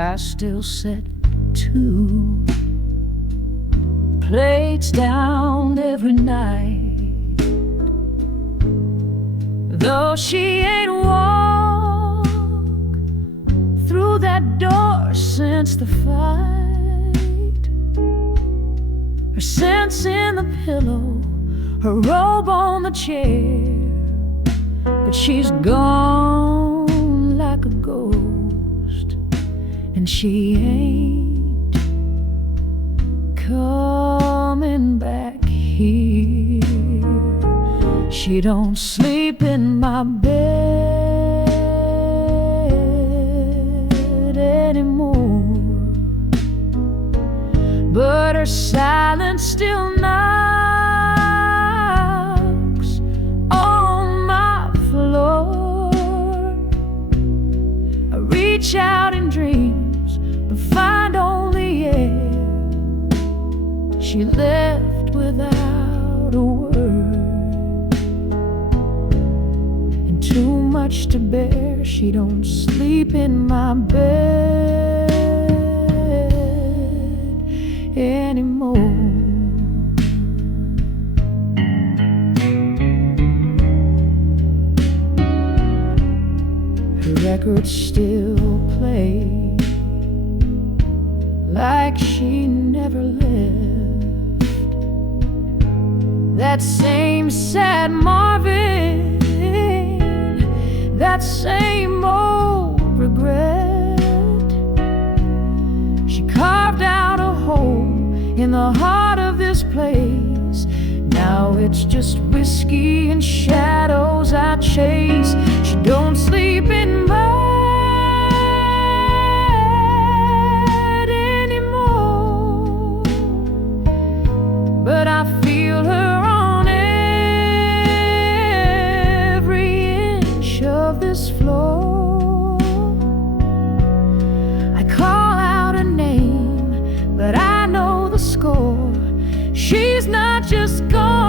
I still set two plates down every night. Though she ain't walked through that door since the fight, her scent's in the pillow, her robe on the chair, but she's gone like a ghost, and she ain't coming back here. She don't sleep in my bed anymore, but her silence still knocks on my floor. I reach out in dreams but find only air. She left without a word, and too much to bear. She don't sleep in my bed anymore. Her records still play like she never left. That same sad Marvin, that same old regret. She carved out a hole in the heart of this place. Now it's just whiskey and shadows I chase. She don't sleep in bed anymore, but I feel her on every inch of this floor. I call out a name, but I know the score. She's not just gone,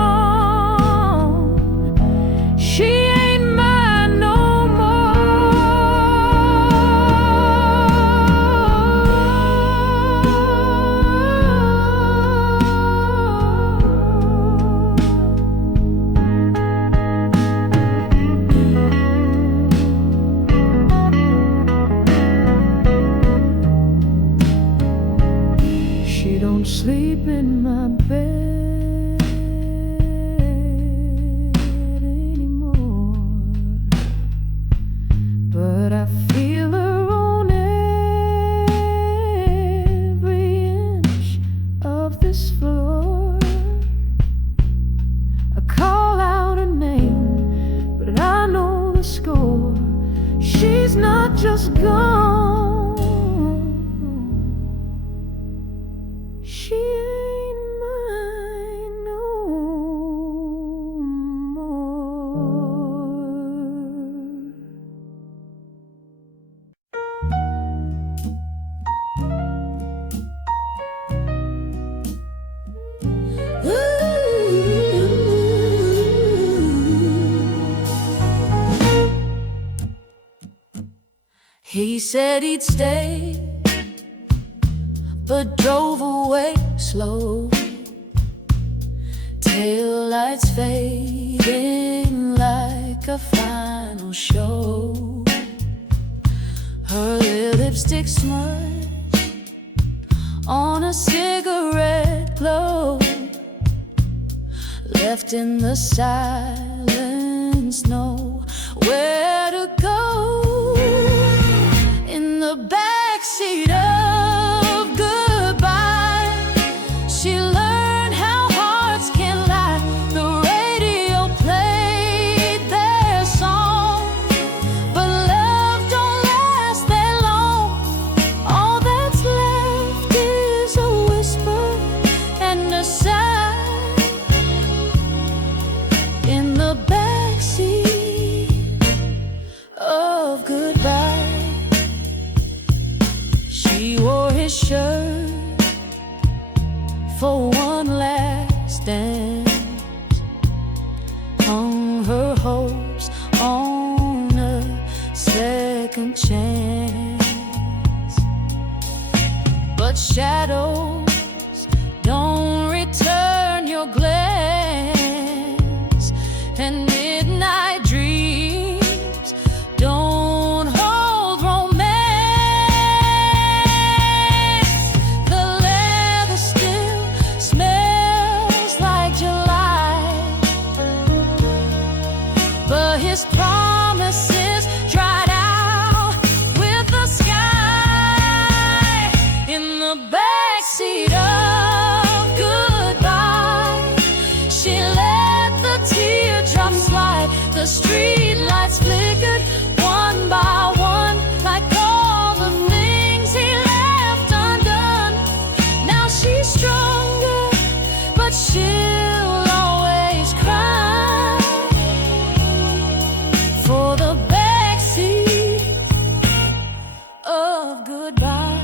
she ain't mine no She don't sleep in my bed anymore, but I feel her on every inch of this floor. I call out a name, but I know the score. She's not just gone, she ain't mine no more. He said he'd stay, but drove away slow. Taillights fading like a final show. Her lipstick smudged on a cigarette glow, left in the silence, nowhere to go. In the backseat of goodbye, she learned how hearts can lie. The radio played their song, but love don't last that long. All that's left is a whisper and a sigh. In the backseat shadows don't return your glance, and midnight dreams don't hold romance. The leather still smells like July, but his promises dried out with the sky. In the backseat of goodbye, she let the teardrops slide. The street lights flickered one by one, like all the things he left undone. Now she's stronger, but she'll always cry for the backseat of goodbye.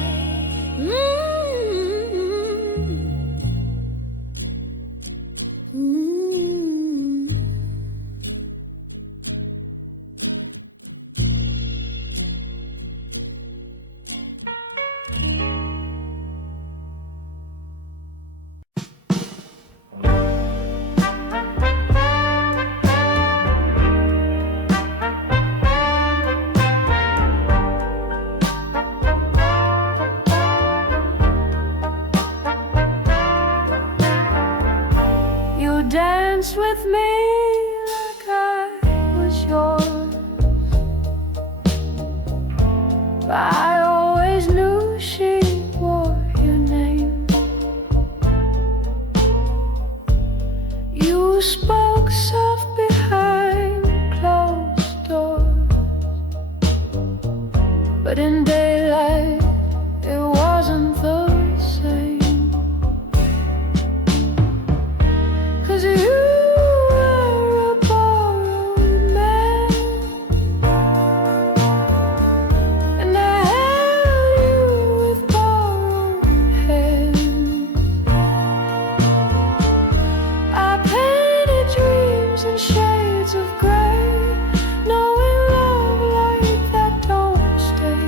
You dance with me like I was yours, but I always knew she wore your name. You spoke soft behind closed doors, but in daylight it wasn't the same. 'Cause you were a borrowed man, and I held you with borrowed hands. I painted dreams in shades of gray, knowing love like that don't stay.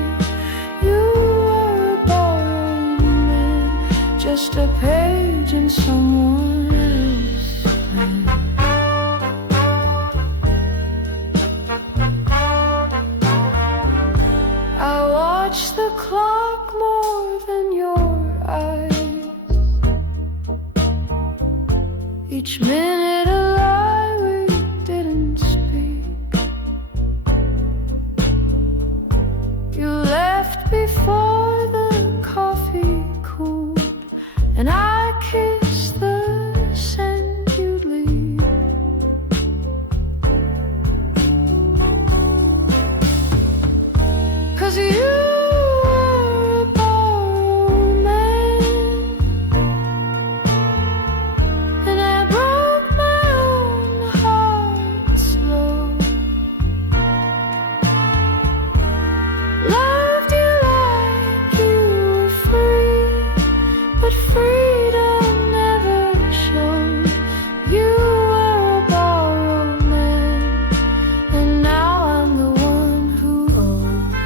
You were a borrowed man, just a page in someone else's plan. I watch the clock more than your eyes. Each minute a lie we didn't speak. You left before the coffee cooled, and I kissed the scent you'd leave. 'Cause you were a borrowed man, and I broke my own heart slow. Loved you like you were free, but freedom never showed. You were a borrowed man, and now I'm the one who owes.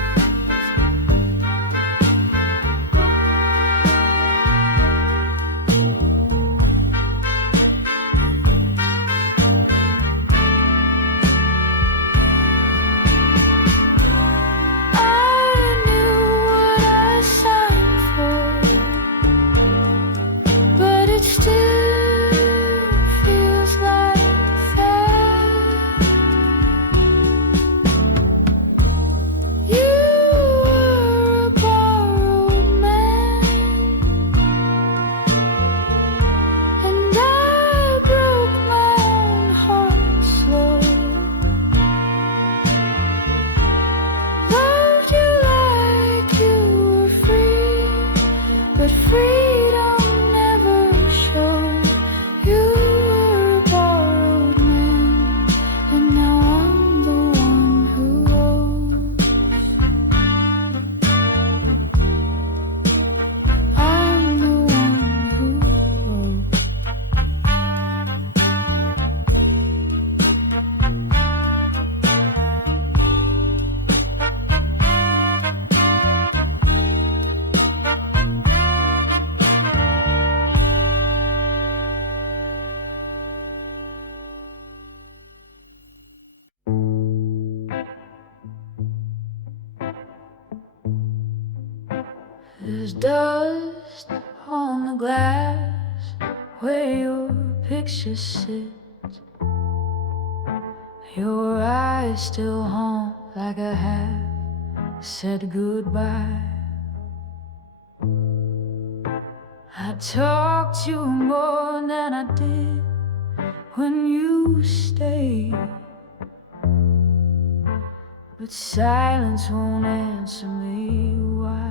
There's dust on the glass where your picture sits. Your eyes still haunt like I have said goodbye. I talked to you more than I did when you stayed, but silence won't answer me why.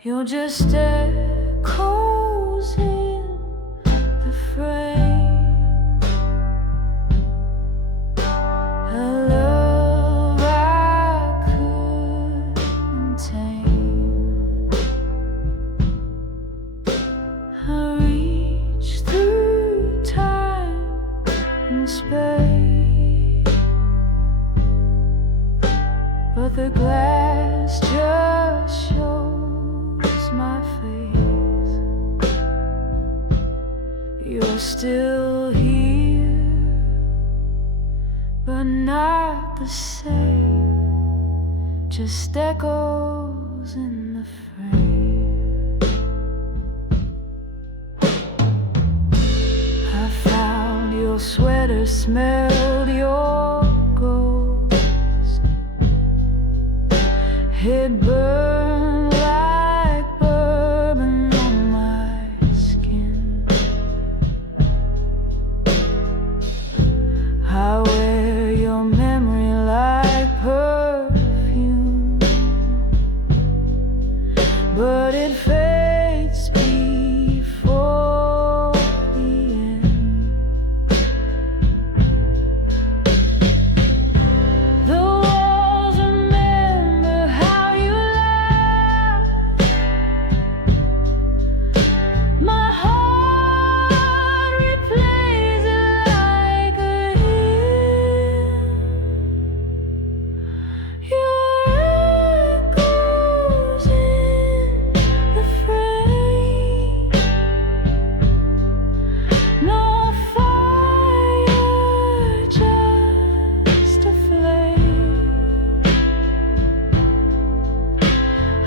You're just echoes in the frame. A love I couldn't tame. I reach through time and space, but the glass just shows my face. You're still here, but not the same. Just echoes in the frame. I found your sweater, smelled your ghost. It burned like bourbon on my skin. I wear your memory like perfume, but it fades before the end. The walls remember how you laughed. My heart replays it like a hymn. Your echoes in the frame. No fire, just a flame.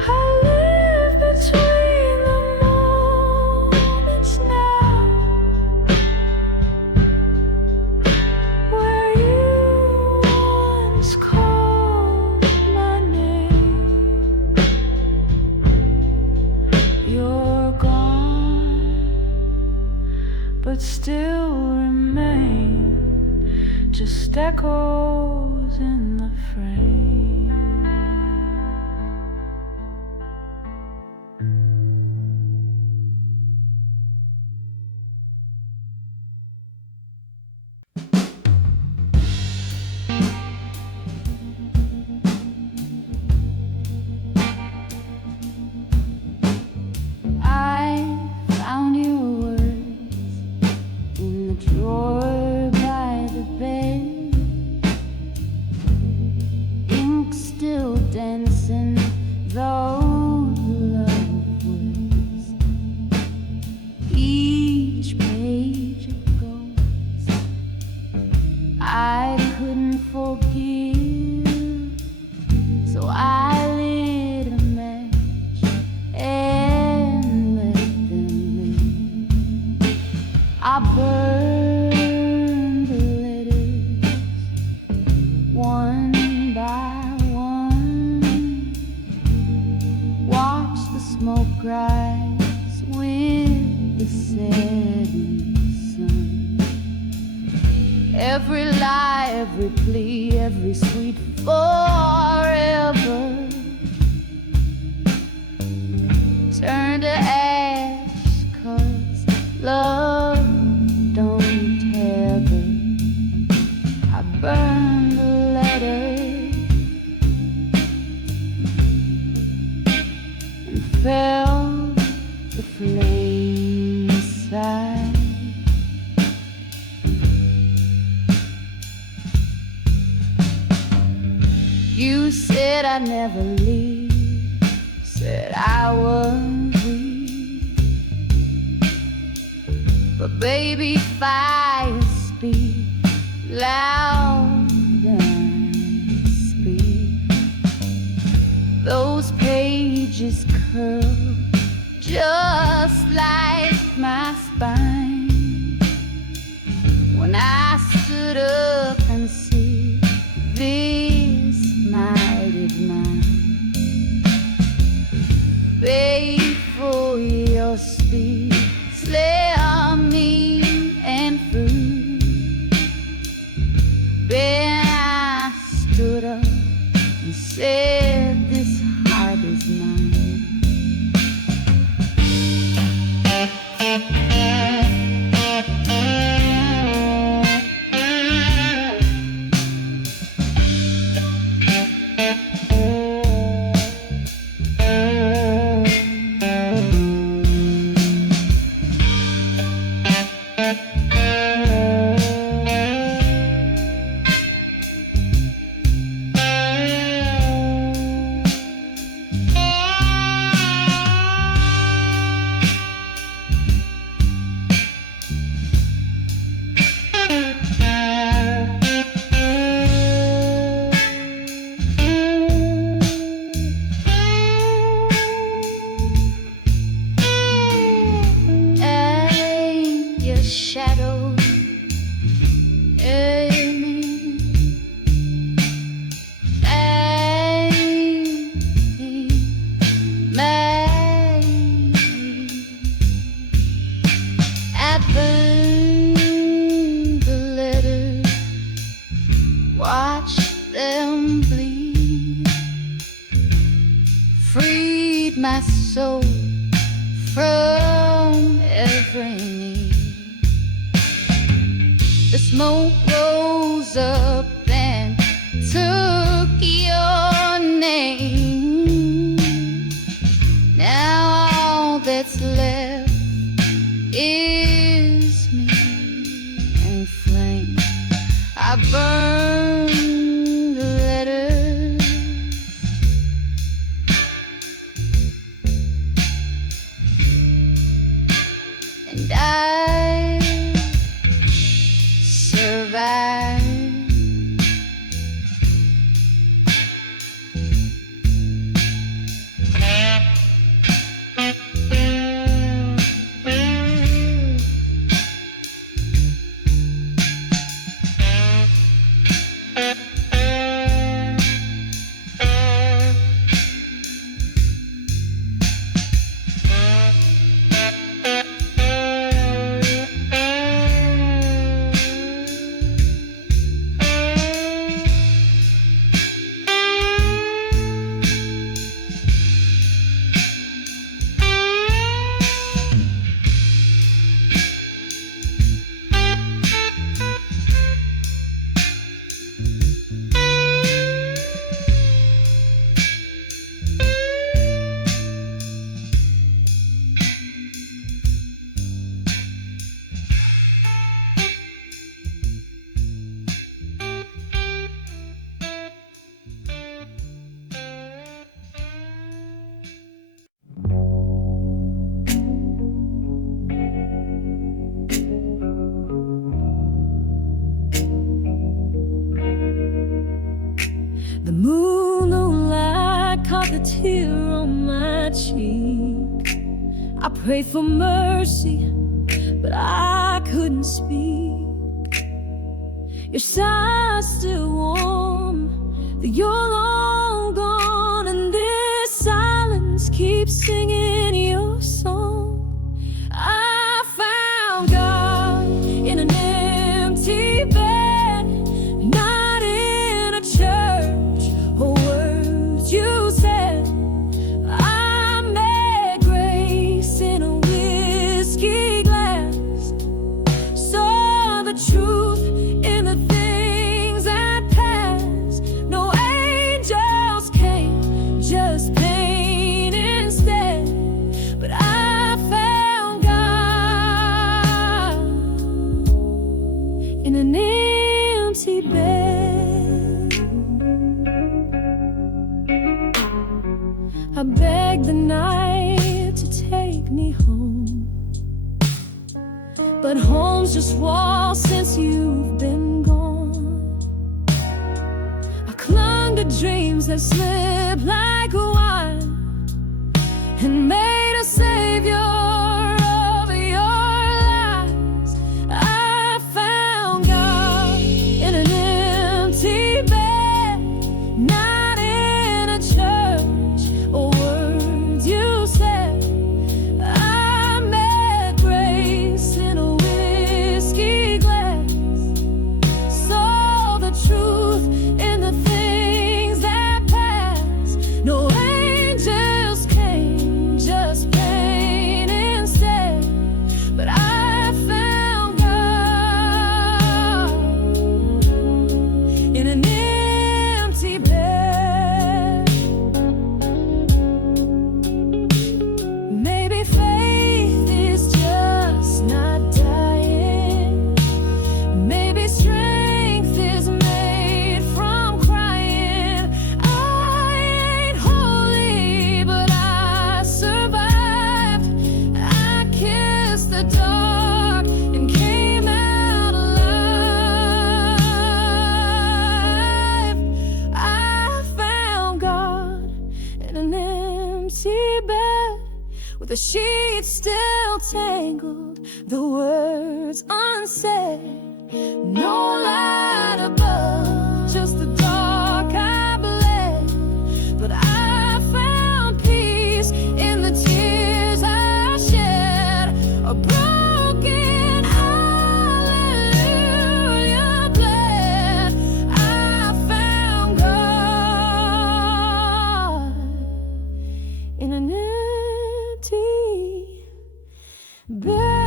I live between the moments now, where you once called my name. You're gone, but still remain just echoes in the frame. I found your words in the drawer by the bed. Ink still dancing, though the love was. Each page it goes. I couldn't forgive, so I lit a match and let them live. I burned the letters one by one. Watch the smoke rise with the setting sun. Every lie, every plea, every sweet forever turn to ash, 'cause love don't tether. I burned the letter and felt the flame inside. You said I'd never leave, said I was weak, but baby, fire speak loud and speak. Those curl, just like my spine. When I stood up and said, this night is mine. Wait for your speed, slay on me and free. Then I stood up and said, this heart is mine. Shadow I burned the letters, watched them bleed, freed my soul from every need. The smoke rose up and took your name. Now all that's left is me and flame. I burn the letters, and I survive. The moonlight caught the tear on my cheek. I prayed for mercy, but I couldn't speak. Your sigh's still warm, that you're long gone, and this silence keeps singing your song. I found God in an empty bed, not in a church or words you said. I met grace in a whiskey glass, saw the truth in the things that passed. No angels came, just pain instead. But I found God in an empty bed. I begged the night to take me home, but home's just walls since you've been gone. I clung to dreams that slip like wine, and made a savior of your lives. I found God in an empty bed, not in a church or words you said. I met grace in a whiskey glass, saw the truth in the things that pass. No angels came, just pain instead. But I found God in an empty bed. Maybe faith is just not dying. Maybe strength is made from crying. I ain't holy, but I survived. I kissed the dark and came out alive. I found God in an empty bed, with the sheets still tangled, the words unsaid. No light above, just the dark I bled. But I found peace in the tears I shed. A broken hallelujah bled. I found God in an empty bed.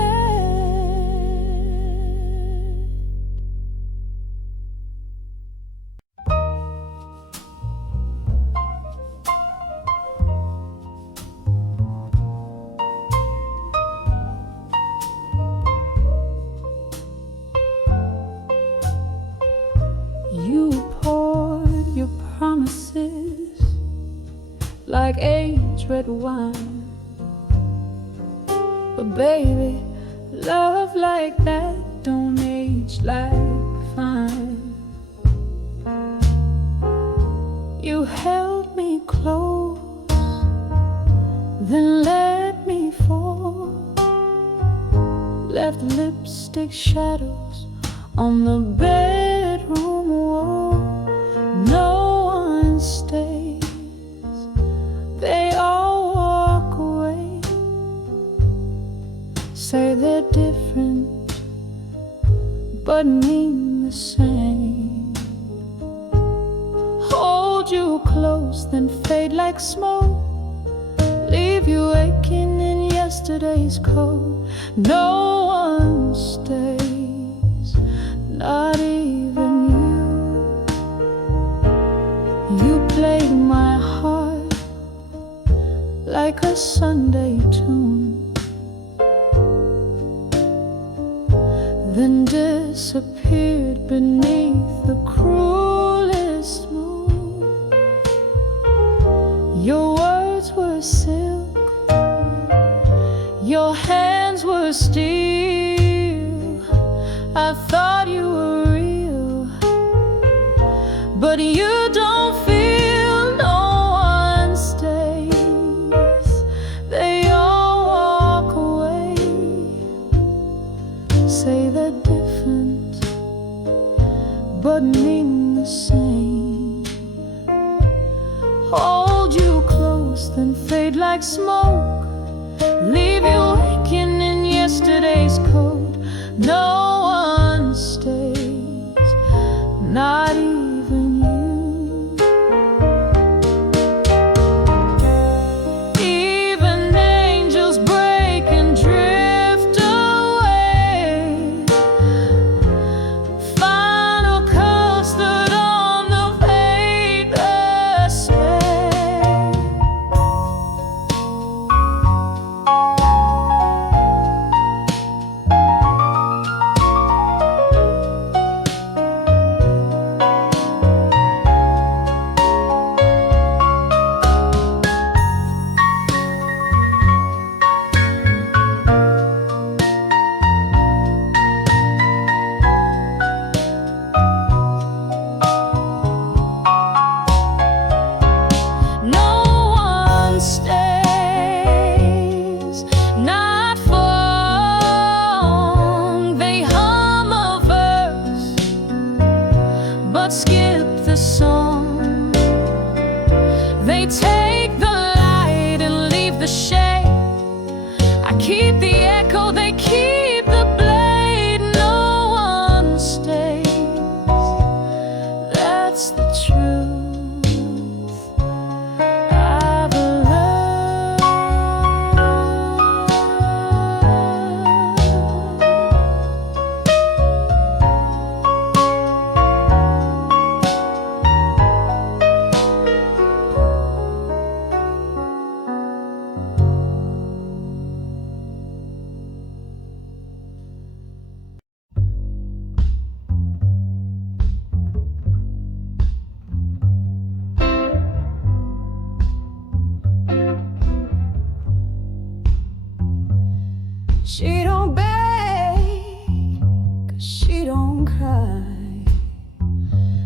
You poured your promises like aged red wine. But baby, love like that don't age like fine. You held me close, then let me fall. Left lipstick shadows on the bedroom wall. No one stays, they all walk away. Say they're different, but mean the same. Hold you close, then fade like smoke. Leave you aching in yesterday's cold. No one stays, not even you. You played my heart like a Sunday tune, then disappeared beneath the cruelest moon. Your words were silk, your hands were steel. I thought you were real, but you don't feel. No one stays, they all walk away. Say they're different, but mean the same. Hold you close, then fade like smoke. Leave you waking in yesterday's cold. No one stays, not even you. Even angels break and drift away. Final custard on the paper's face. the song. They take the light and leave the shade. I keep the echo, they keep the blade. No one stays. That's the truth I've learned. She don't beg, 'cause she don't cry.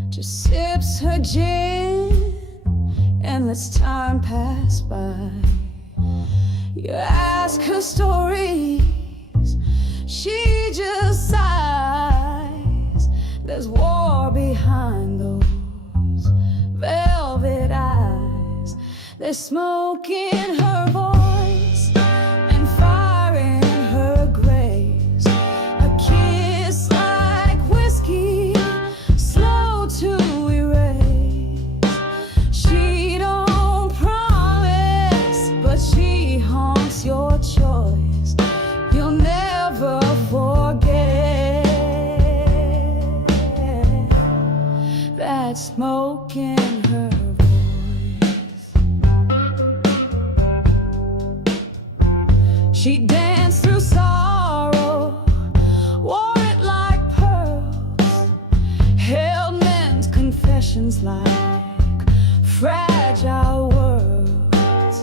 Just sips her gin and lets time pass by. You ask her stories, she just sighs. There's war behind those velvet eyes. There's smoke in her voice and fire in her grace. A kiss like whiskey, slow to erase. She don't promise, but she haunts your choice. You'll never forget that smoke in her voice. She danced through sorrow, wore it like pearls, held men's confessions like fragile words.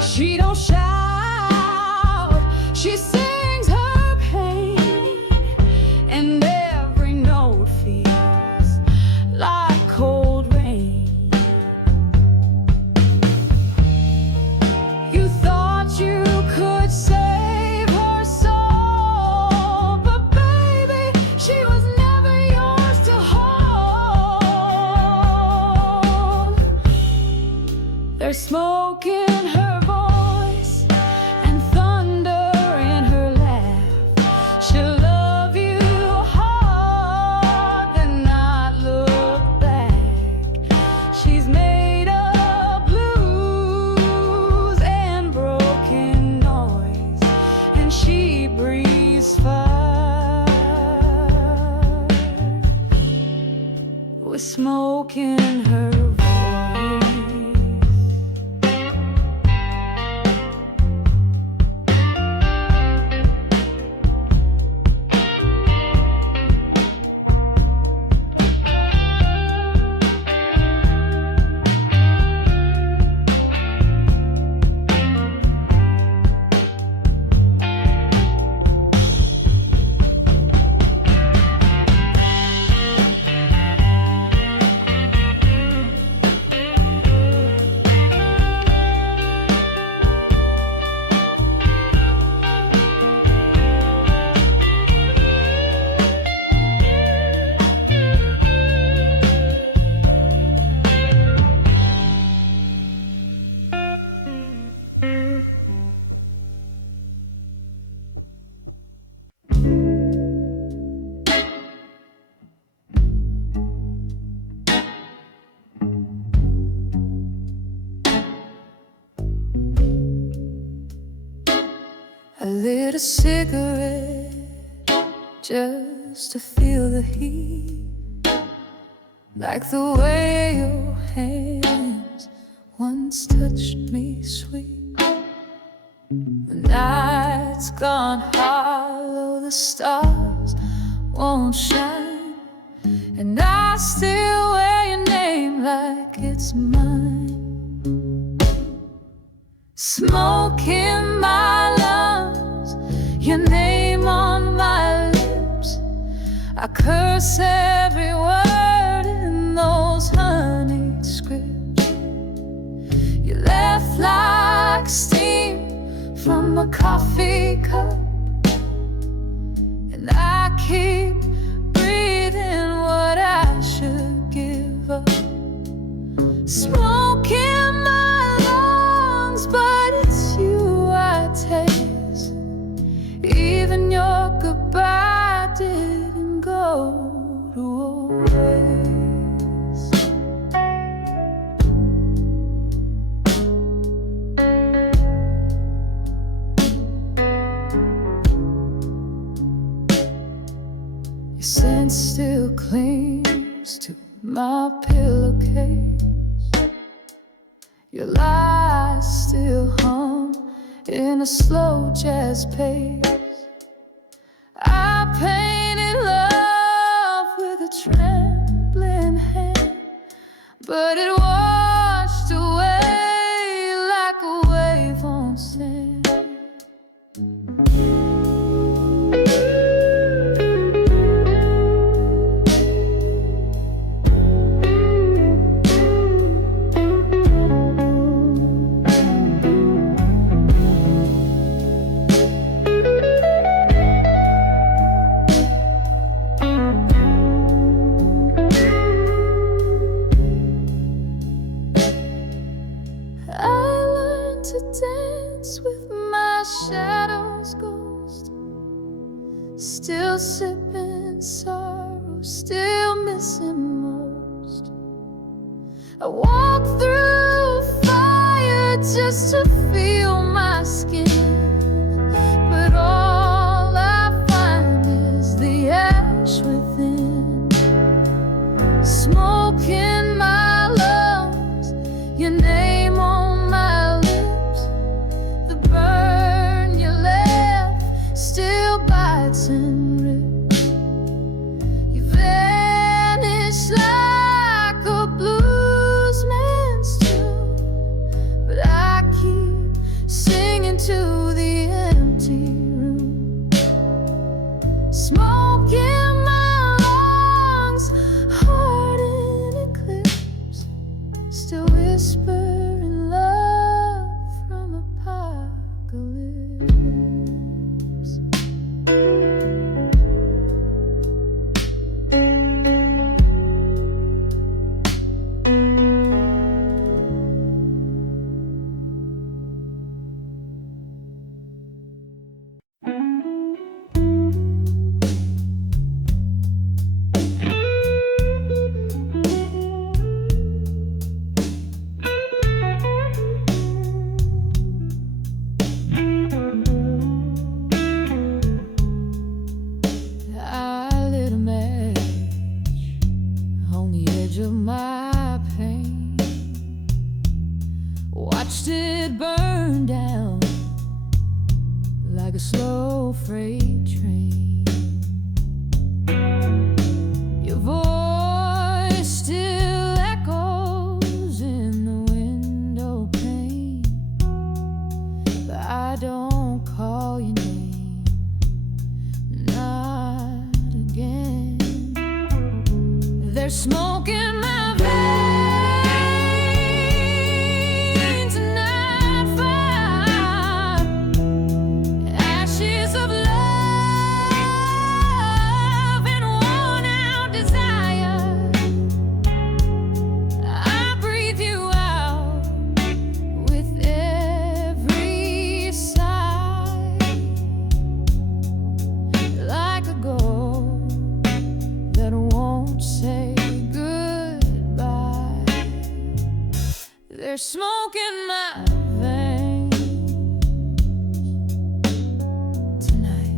She don't shout, she sings her pain, and every note feels like cold rain. You thought you could save her soul, but baby, she was never yours to hold. There's smoke in her voice and thunder in her laugh. She'll love you hard, then not look back. She's made of blues and broken noise, and she breathes fire with smoke in her voice. I lit a cigarette just to feel the heat, like the way your hands once touched me sweet. The night's gone hollow, the stars won't shine, and I still wear your name like it's mine. Smoke in my lungs, your name on my lips. I curse every word in those honeyed scripts. You left like steam from a coffee cup, and I keep breathing what I should give. Smoke in my lungs, but it's you I taste. Even your goodbye didn't go to waste. Your scent still clings to my pillowcase. Your lies still hum in a slow jazz pace. I painted love with a trembling hand, but it washed away like a wave on sand. To dance with my shadow's ghost, still sipping sorrow, still missing most. I walk through fire just to feel my skin, but all I find is the ash within. Smoke in my lungs, your name on my lips. And ripped. You vanish like a bluesman's tune, but I keep singing to the empty room. Smoke in my lungs, heart in eclipse, still whispering love from apocalypse. Of my pain, watched it burn down like a slow freight train. Your voice still echoes in the window pane, but I don't call your name, not again. There's smoke in my veins, and I find ashes of love and worn out desire. I breathe you out with every sigh, like a ghost that won't say goodbye. There's smoke in my veins tonight.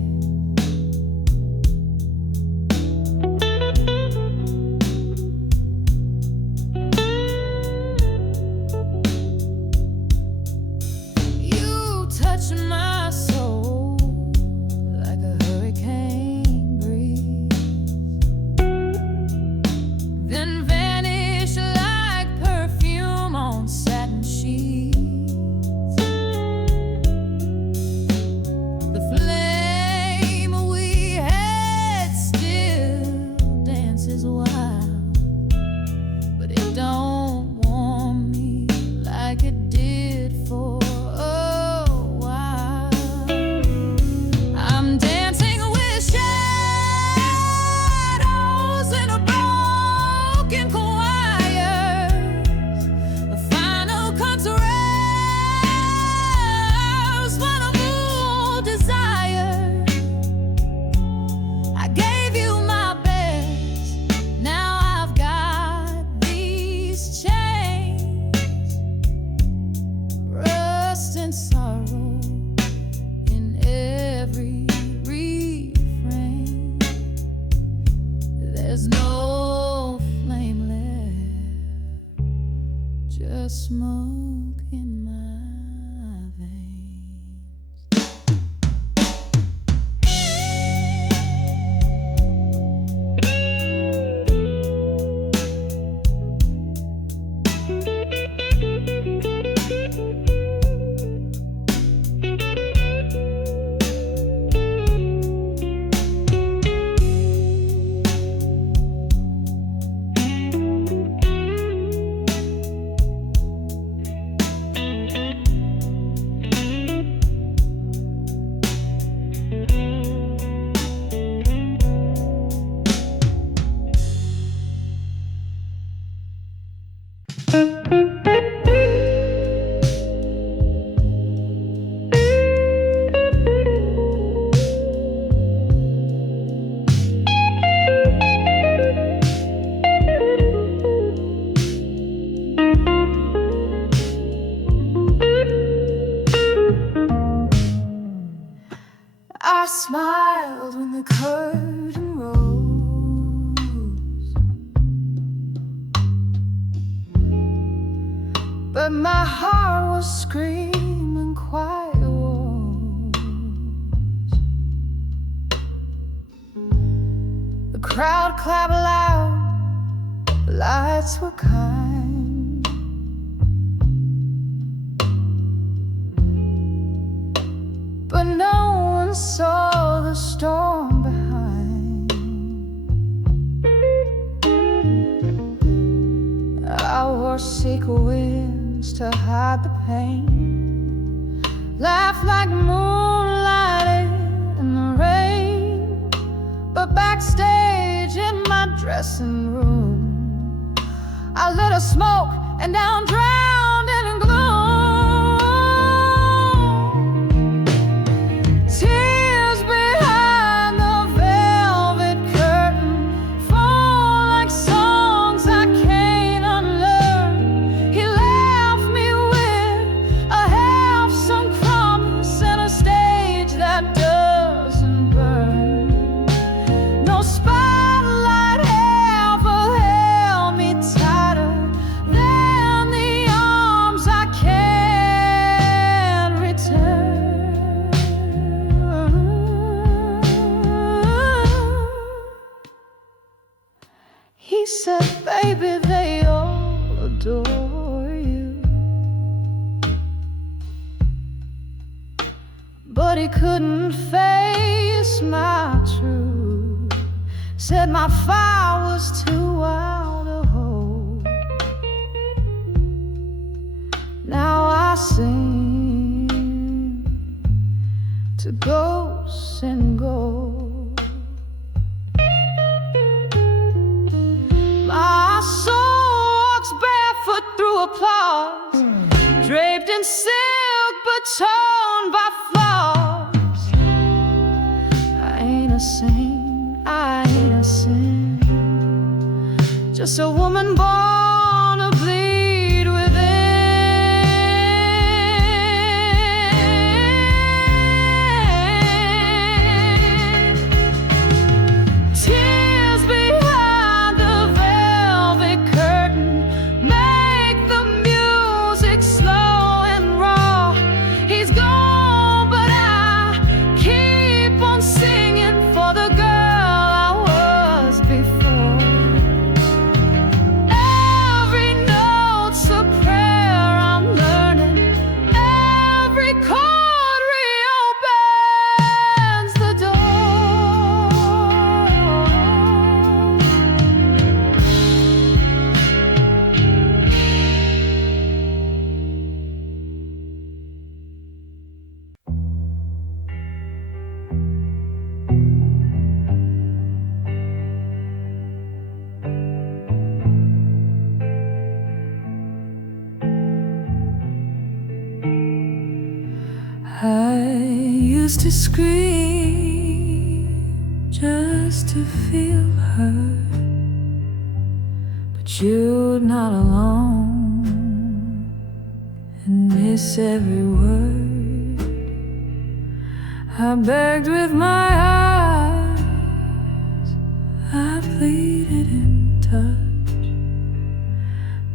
You touch my soul like a hurricane breeze, then vanish like perfume on satin sheets. smoke in my veins. I smiled when the curtain rose, but my heart was screaming quiet woes. The crowd clapped loud, the lights were kind, but no one saw the storm behind. I wore sequins to hide the pain, laughed like moonlight in the rain, but backstage in my dressing room, I lit a smoke and down drowned in gloom. He said, baby, they all adore you, but he couldn't face my truth. Said my fire was too wild to hold. Now I sing to ghosts and gold. My soul walks barefoot through applause, draped in silk but torn by flaws. I ain't a saint, I ain't a sin, just a woman born to bleed within. Tears behind the velvet curtain make the music slow and raw. He's gone, but I keep on singing for the girl I was before. Every note's a prayer I'm learning, every chord reopens the door. I used to scream just to feel heard, but you're not alone in this every word. I begged with my eyes, I pleaded in touch,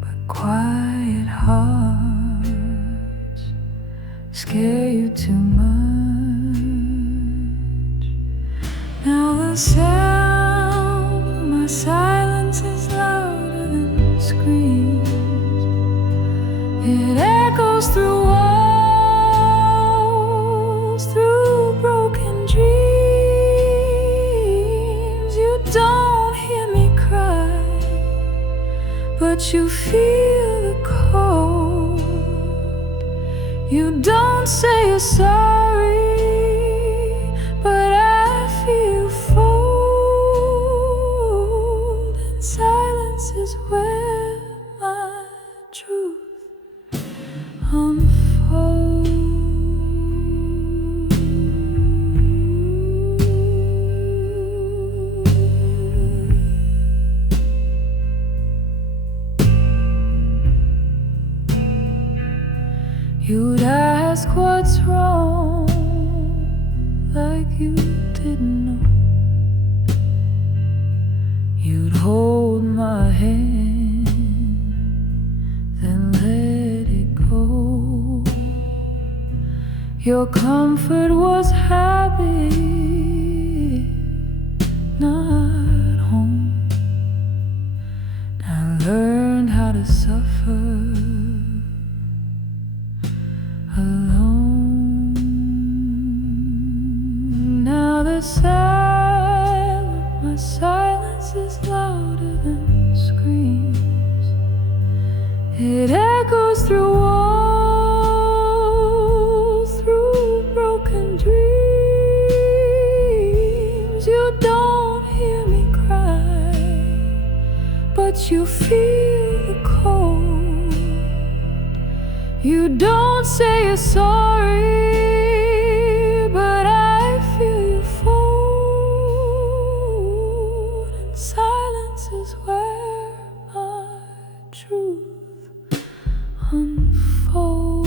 but quiet heart screams. It echoes through walls, through broken dreams. You don't hear me cry, but you feel the cold. You don't say you're sorry, but I feel fold. And silence is where my truth unfolds. You'd ask what's wrong, like you didn't know. You'd hold my hand, then let it go. Your comfort was habit, not home. I learned how to suffer alone. Now the silence, my silence is louder than screams. It echoes through walls, through broken dreams. You don't hear me cry, but you feel the cold. You don't say you're sorry, but I feel you fold. And silence is where my truth unfolds.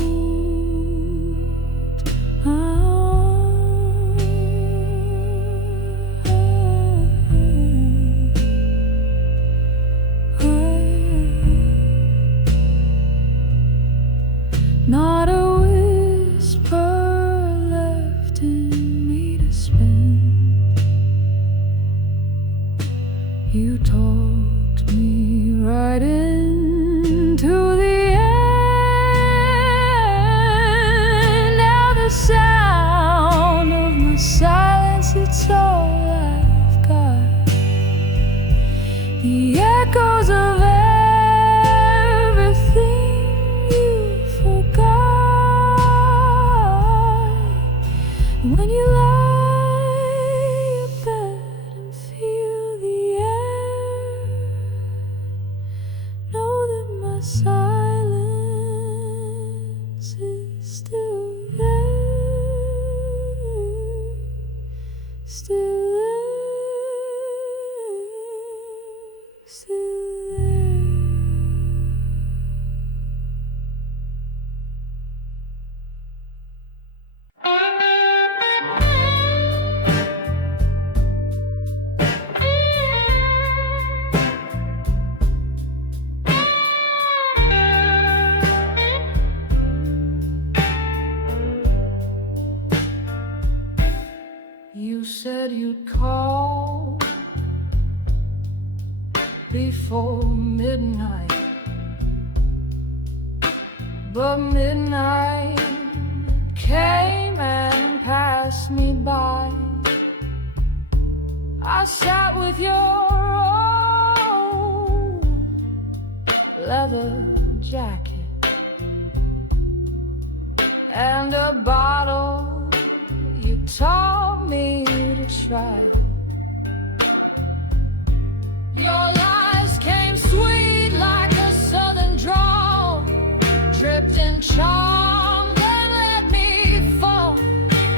Not a whisper left in me to spin. You talked me right into the end. Now the sound of my silence, it's all I've got. The echoes of when you lie abed and feel the air, know that my silence is still there, still there, still there. You said you'd call before midnight, but midnight came and passed me by. I sat with your old leather jacket and a bottle you taught me to try. Your lies came sweet like a southern drawl, dripped in charm, then let me fall.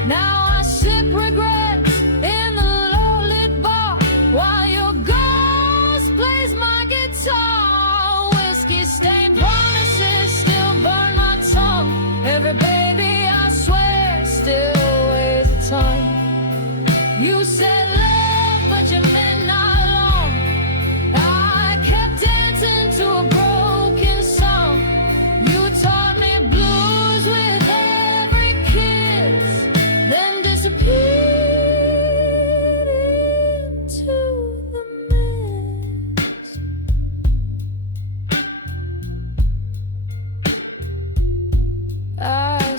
Now I sip regrets in the low-lit bar, while your ghost plays my guitar. Whiskey-stained promises still burn my tongue. Every baby I swear still weighs a ton. You said love, but you meant not long. I kept dancing to a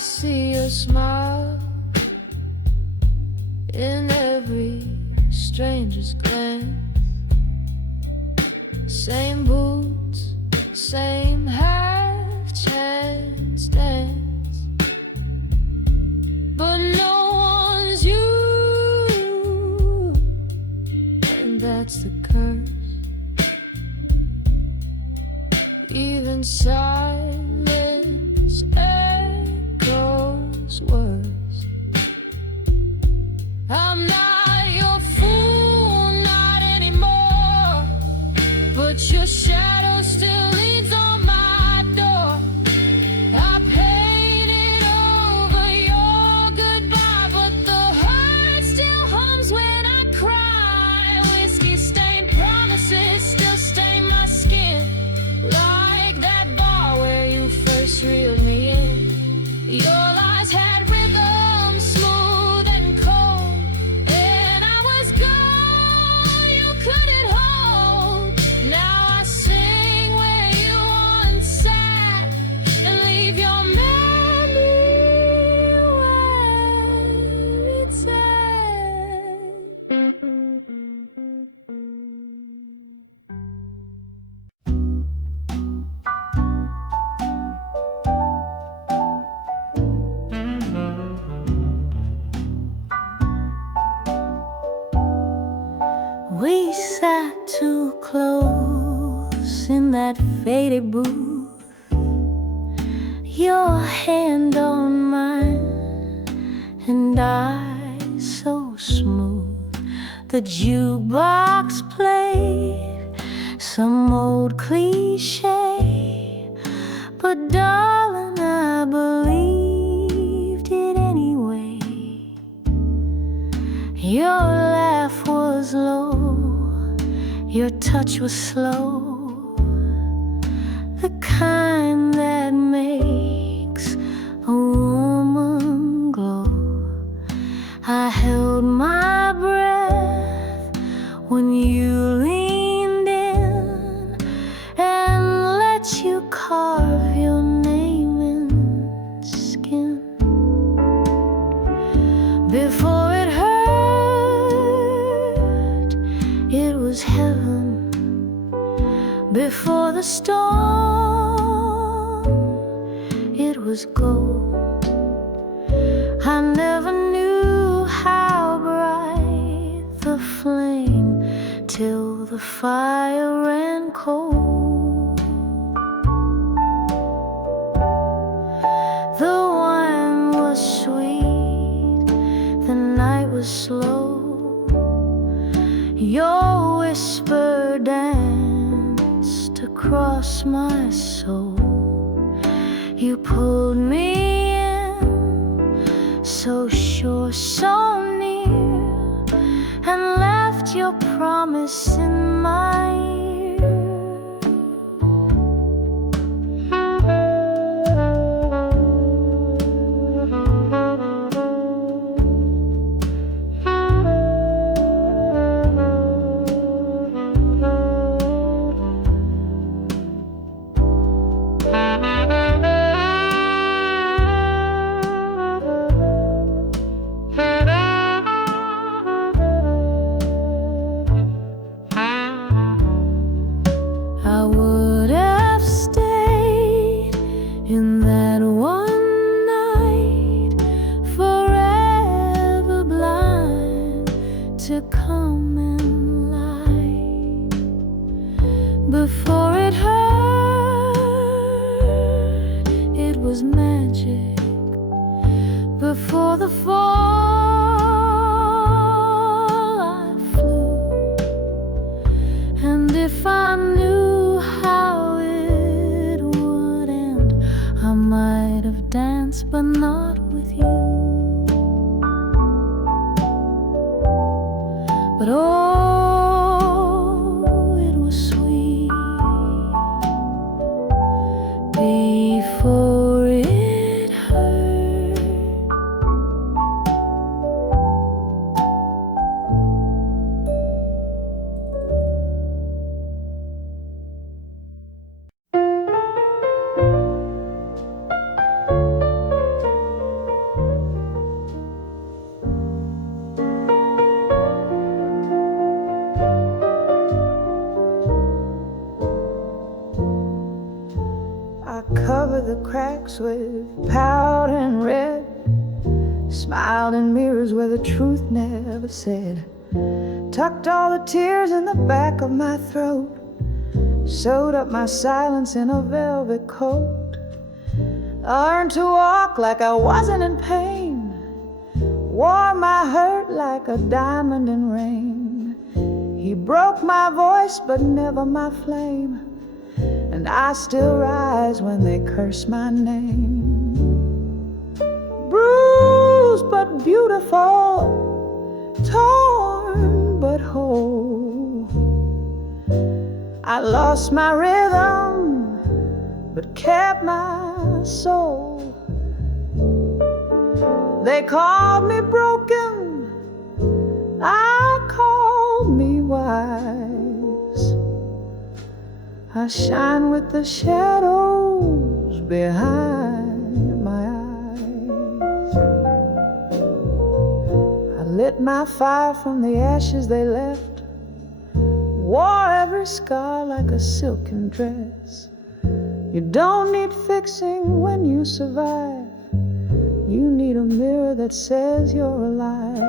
see your smile in every stranger's glance. Same boots, same half-chance dance, but no one's you, and that's the curse. Even silence echoes worse. I'm not your fool, not anymore, but your shadow still leans on my door. I painted over your goodbye, but the hurt still hums when I cry. Whiskey stained promises still stain my skin, like that bar where you first reeled me in. Your lies had rhythm, smooth and cold, and I was gone, you couldn't hold. Now I sing where you once sat and leave your memory where it's at. We sat too close in that faded booth, your hand on mine, and I so smooth. The jukebox played some old cliche, but darling, I believed it anyway. Your laugh was low, your touch was slow, the kind that makes a woman glow. I held my breath when you leaned in and let you carve your name in skin. Before it hurt, it was heaven. Before the storm, it was gold. I never knew how bright the flame till the fire ran cold. The wine was sweet, the night was slow. Your whisper danced across my soul. You pulled me in, so sure, so near, and left your promise in my ear. I would have stayed in that one night, forever blind to come and light. Before it hurt, it was magic. Before the fall, I flew, and if I knew how it would end, I might have danced, but not with you. But oh, it was sweet before it hurt. I covered the cracks with powder and red, smiled in mirrors where the truth never said, tucked all the tears in the back of my throat, sewed up my silence in a velvet coat, learned to walk like I wasn't in pain, wore my hurt like a diamond in rain. He broke my voice but never my flame, and I still rise when they curse my name. Bruised but beautiful, torn but whole. I lost my rhythm but kept my soul. They called me broken, I called me wise. I shine with the shadows behind my eyes. I lit my fire from the ashes they left, wore every scar like a silken dress. You don't need fixing when you survive, you need a mirror that says you're alive.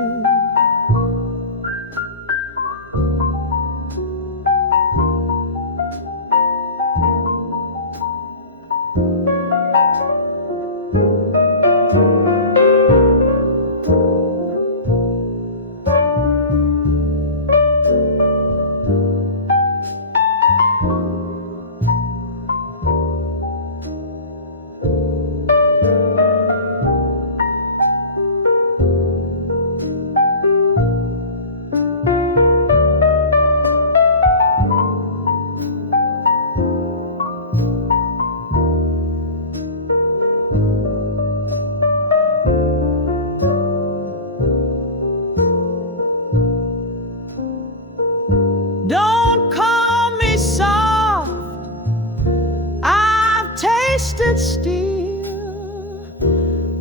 Still,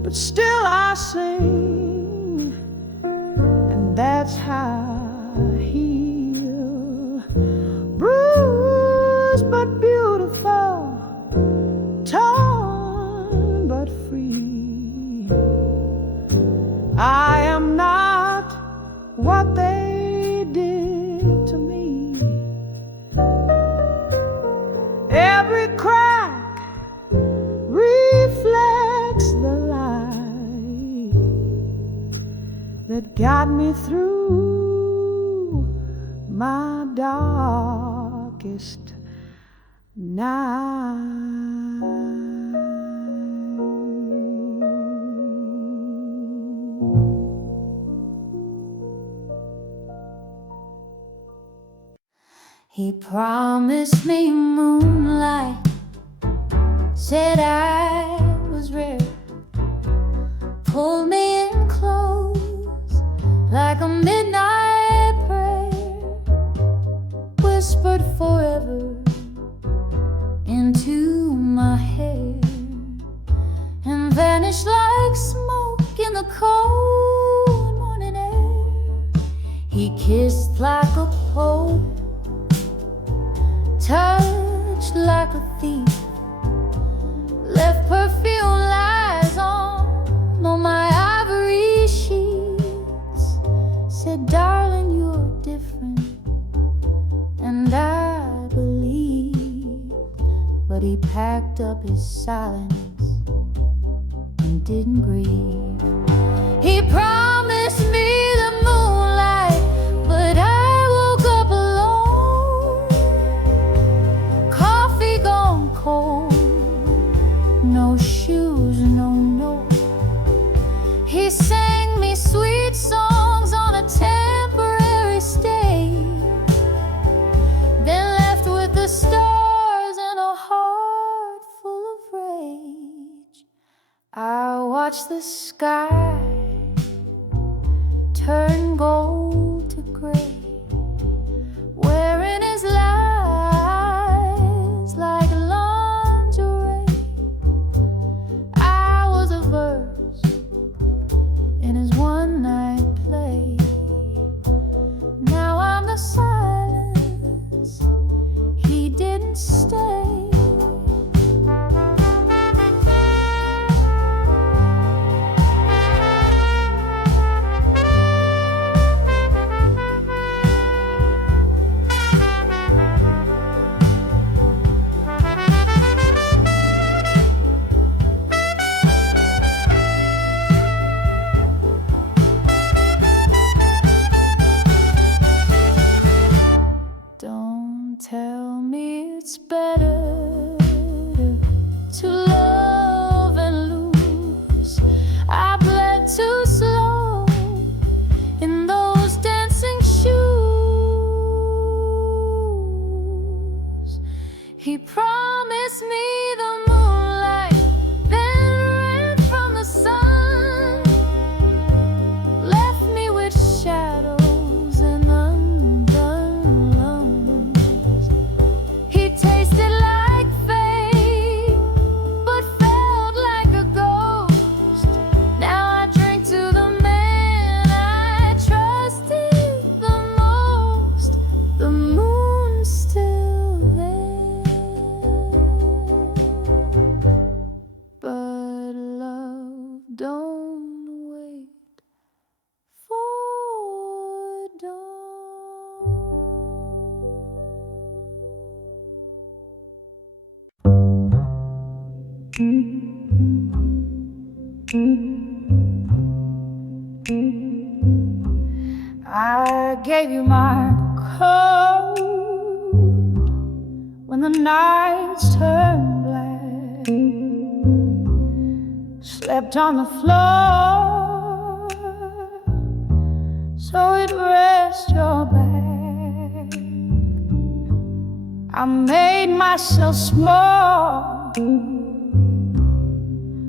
but still I sing, and that's how I heal. Bruised but beautiful, torn but free. I am not what they did to me. Every crack reflects the light that got me through my darkest night. He promised me moonlight, said I was rare, pulled me in close like a midnight prayer, whispered forever into my hair, and vanished like smoke in the cold morning air. He kissed like a poet, touched like a thief, left perfume lies on my ivory sheets, said, darling, you're different, and I believe. But he packed up his silence and didn't grieve. He promised me the moonlight, but I woke up alone, coffee gone cold, no shoes, no note. He sang me sweet songs on a temporary stay, then left with the stars and a heart full of rage. I watched the sky turn gold to gray, wearing his lies like lingerie. I was a verse in his one-night play. Now I'm the silence he didn't stay. promised me the moonlight, then ran from the sun, left me with shadows and undone lungs. He tasted like fate, but felt like a ghost. Now I drink to the man I trusted the most. The moon's still there, but love don't wait for dawn. I gave you my coat when the nights turned black, slept on the floor so it'd rest your back. I made myself small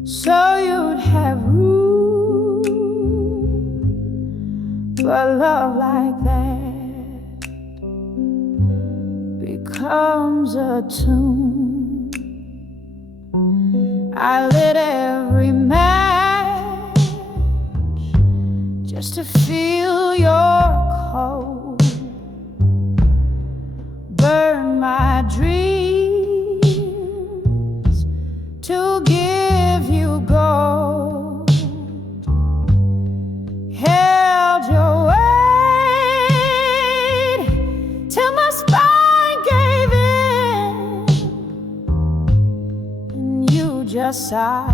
so you'd have room for love like that becomes a tune. I lit every match just to feel your cold, burn my dreams to give you gold, held your weight till my spine gave in, and you just sighed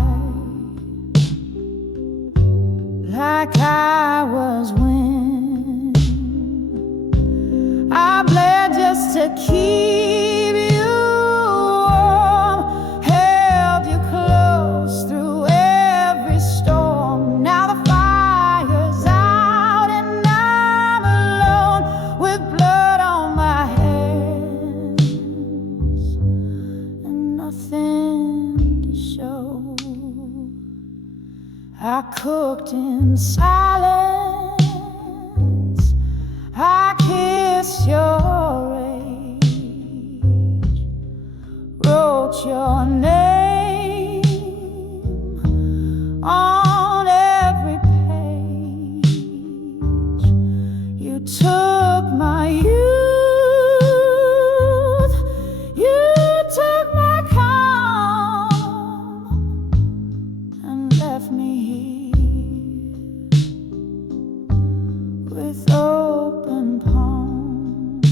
like I was wind. I bled just to keep you warm, held you close through every storm. Now the fire's out and I'm alone with blood on my hands and nothing to show. I cooked in silence, I kissed your age, wrote your name on every page. You took my youth, you took my calm, and left me here with open palms.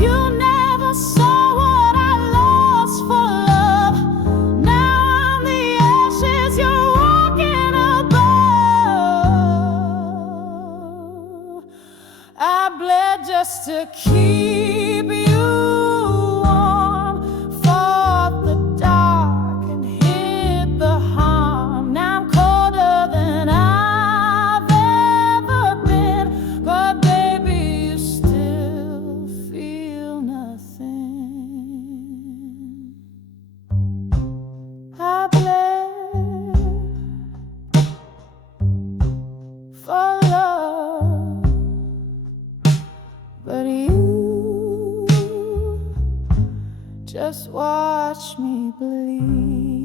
You never saw what I lost for love. Now I'm the ashes you're walking above. I bled just to keep you warm, fought the dark and hid the harm. Now I'm colder than I've ever been, but baby, you still feel nothing. I bled for love, but you just watch me bleed.